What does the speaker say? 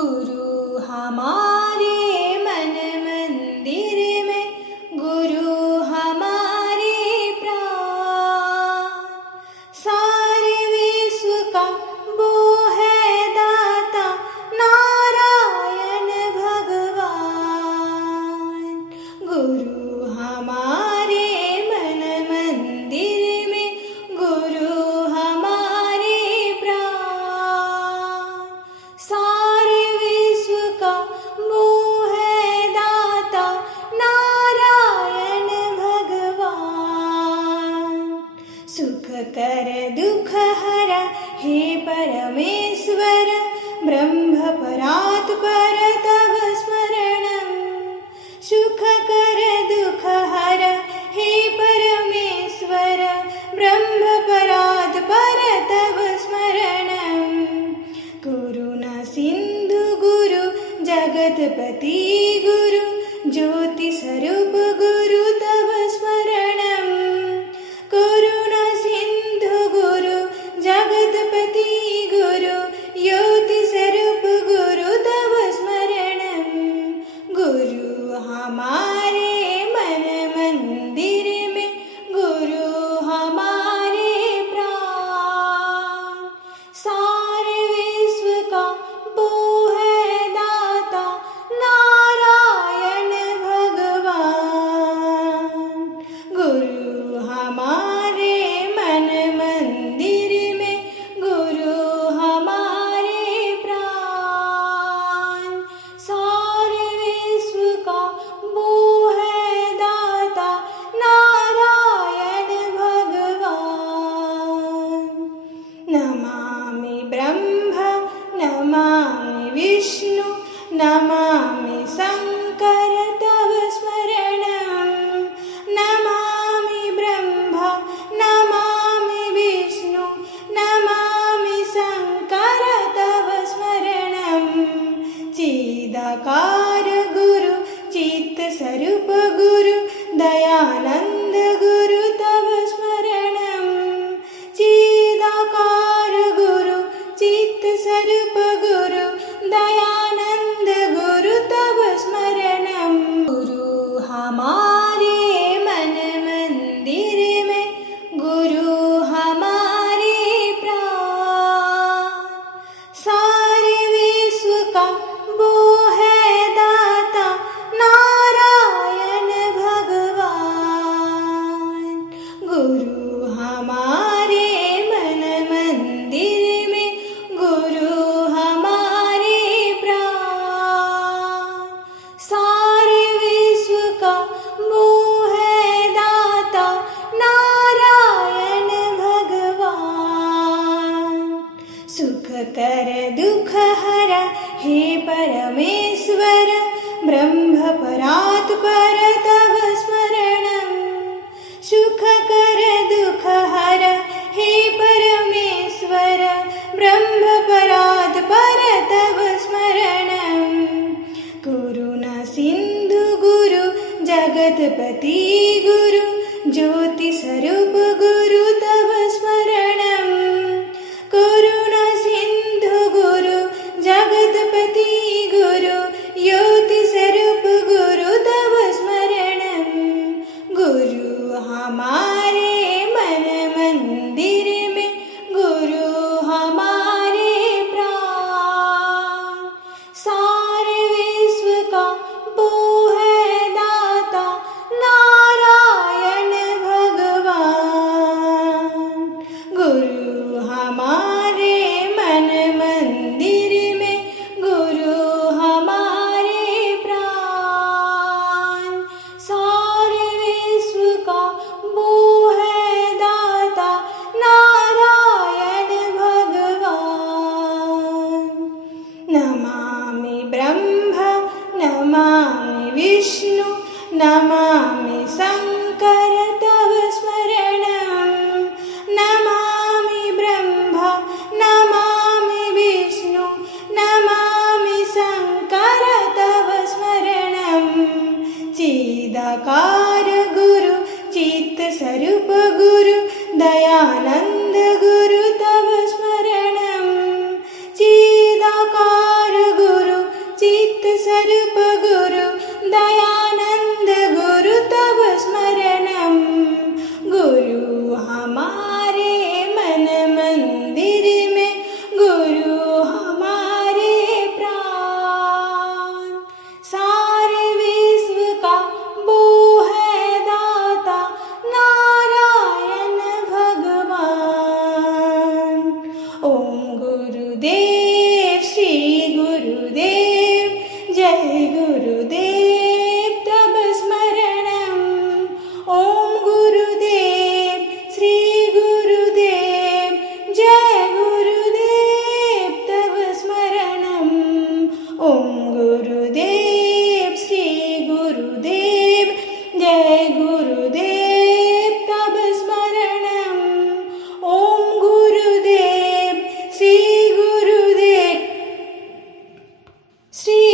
गुरु हमारे मन मंदिर में, गुरु हमारे प्राण। सारे विश्व का वो है दाता, नारायण भगवान। गुरु हमारे मन मंदिर में, गुरु हमारे प्राण। सारे विश्व का वो है दाता, नारायण भगवान। सुख कर दुख हरा हे परमेश्वर, ब्रह्म परात् पर तव स्मरणम्। सुख कर दुख हरा हे परमेश्वर, ब्रह्म परात् पर तव स्मरणम्। करुणा सिंधु गुरु जगतपति गुरु, ज्योति स्वरूप गुरु तव स्मरणम्। करुणा सिंधु गुरु जगतपति गुरु, ज्योति स्वरूप गुरु तव स्मरणम्। गुरु हमारे मन मंदिर में, गुरु हमारे प्राण। सारे विश्व का वो है दाता, नारायण भगवान। गुरु हमारे मन मंदिर में, गुरु हमारे प्राण। सारे विश्व का वो है दाता, नारायण भगवान। नमामि ब्रह्म नमामि विष्णु, नमामि शंकर तव स्मरणम्। नमामि ब्रह्म नमामि विष्णु, नमामि शंकर तव स्मरणम्। चिदाकार गुरु चित् स्वरूप गुरु, दयानंद गुरु तव स्मरणम्। चिदाकार गुरु चित् स्वरूप गुरु, दयानंद गुरु तव स्मरणम्। गुरु हमारे मन मंदिर में, गुरु हमारे प्राण। सारे विश्व का वो है दाता, नारायण भगवान। गुरु हमारे मन मंदिर में, गुरु हमारे प्राण। सारे विश्व का वो है दाता, नारायण भगवान। सुख कर दुख हरा हे परमेश्वर, ब्रह्म परात् पर तव स्मरणम्। सुख कर दुख हरा हे परमेश्वर, ब्रह्म परात् पर तव स्मरणम्। करुणा सिंधु गुरु जगतपति गुरु, ज्योति स्वरूप गुरु तव स्मरणम्। करुणा सिंधु गुरु जगतपति गुरु, ज्योति स्वरूप गुरु तव स्मरणम्। गुरु हमारे मन मंदिर में, गुरु हमारे प्राण। सारे विश्व का वो है दाता, नारायण भगवान। गुरु हमारे मन मंदिर में, गुरु हमारे प्राण। सारे विश्व का वो है दाता, नारायण भगवान। नमामि ब्रह्म नमामि विष्णु, नमामि शंकर तव स्मरणम्। नमामि ब्रह्म नमामि विष्णु, नमामि शंकर तव स्मरणम्। चिदाकार गुरु चित् स्वरूप गुरु, दयानंद गुरु तव स्मरणम्। चिदाकार गुरु श्री